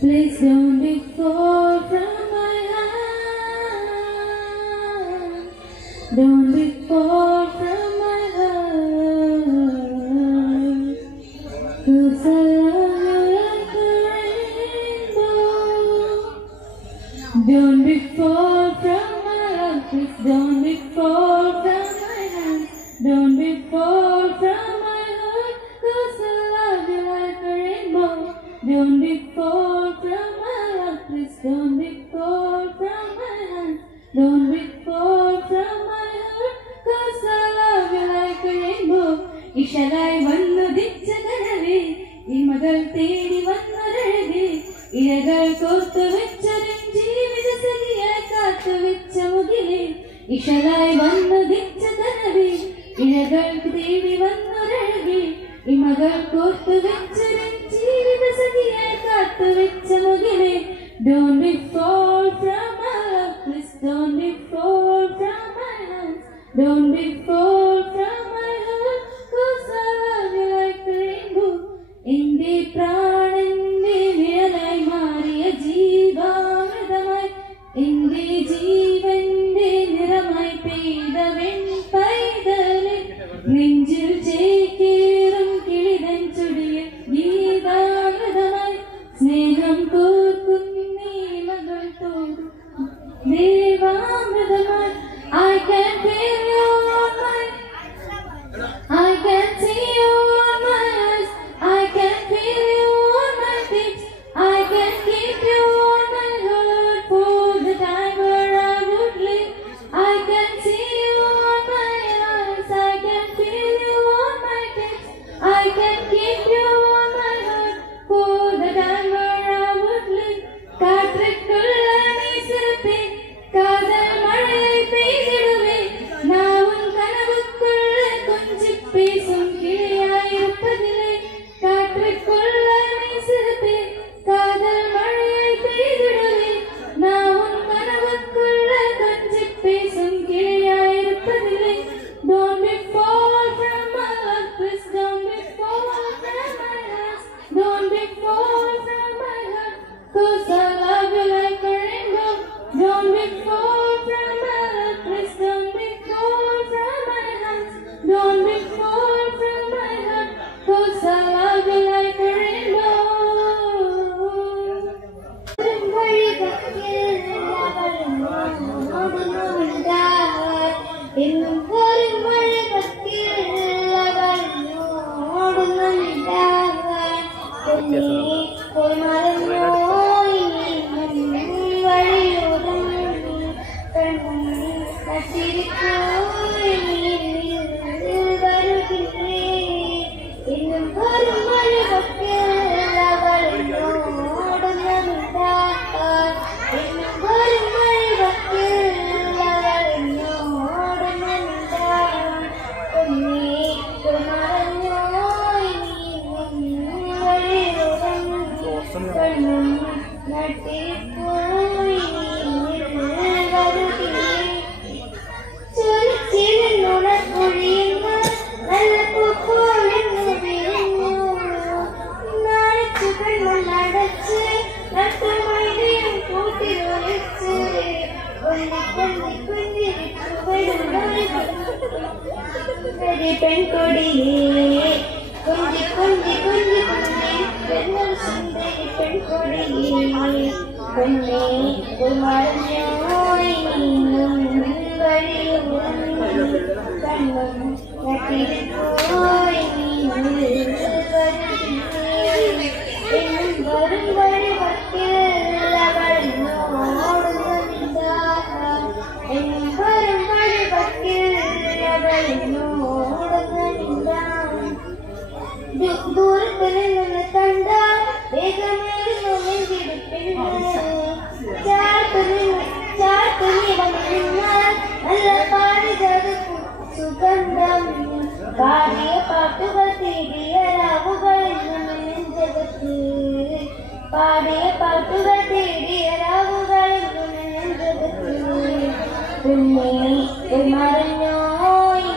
Please don't be far from my heart. Don't be far from my heart. 'Cause I love you like a rainbow. Don't be far from my heart. Please don't be far from my heart. Don't be far from my heart. 'Cause I love you like a rainbow. Don't be far from my heart, please don't be far from my hand. Don't be far from my heart, 'cause I love you like a rainbow. ഇശലായി വന്നു ദിച്ച കനവേ ഇമകൾ തേടി വന്നൊരഴകേ ഇഴകൾ കോർത്തു വെച്ചൊരു ജീവിത സഖിയായി കാത്തു വെച്ച മുകിലേ ഇശലായി വന്നു ദിച്ച കനവേ ഇഴകൾ തേടി വന്നൊരഴകേ ഇമകൾ കോർത്തു വെച്ചൊരു ജീവിത സഖിയായി കാത്തു വെച്ച മുകിലേ. Don't be far from my love, please don't be far from my hands. Don't be far from my heart, 'cause I love you like a rainbow. എന്റെ പ്രാണന്റെ നിഴലായി മാറിയ ജീവാമൃതമായി എന്റെ ജീവന്റെ നിറമായി പെയ്ത വെൺപൈതലെ നെഞ്ചിൽ ചേക്കേറും കിളിതൻ ചൊടിയ ഗീതാമൃതമായി സ്നേഹം കോർക്കും നീലകൾ തോന്നും ദേവാമൃതമായി. I can feel you on my, I can see you on my eyes, I can feel you on my lips, I can keep you on my heart for the time where I would live. I can see you on my eyes, I can feel സുന്ദരി പെൺകൊടിയേ കുഞ്ചി കുഞ്ചി കുഞ്ചി കുഞ്ചി സുന്ദരി പെൺകൊടിയേ പെണ്ണേ മറഞ്ഞോയി വഴിയും കണ്ണും നട്ടിരുപ്പോയി വരും വഴി ഭക്തിയുള്ള വരും വഴി ഭക്തിയുള്ള ദൂരത്തിൽ നിന്ന് കണ്ട വേഗമേറുന്നു നല്ല പാടിതത് സുഗന്ധം പാടിയ പാട്ടുകൾ തേടിയ രാവുകളിൽ നെഞ്ചകത്ത് പാടിയ പാട്ടുകൾ തേടിയ രാവുകളിൽ നെഞ്ചകത്ത് പിന്നെ മറഞ്ഞോയി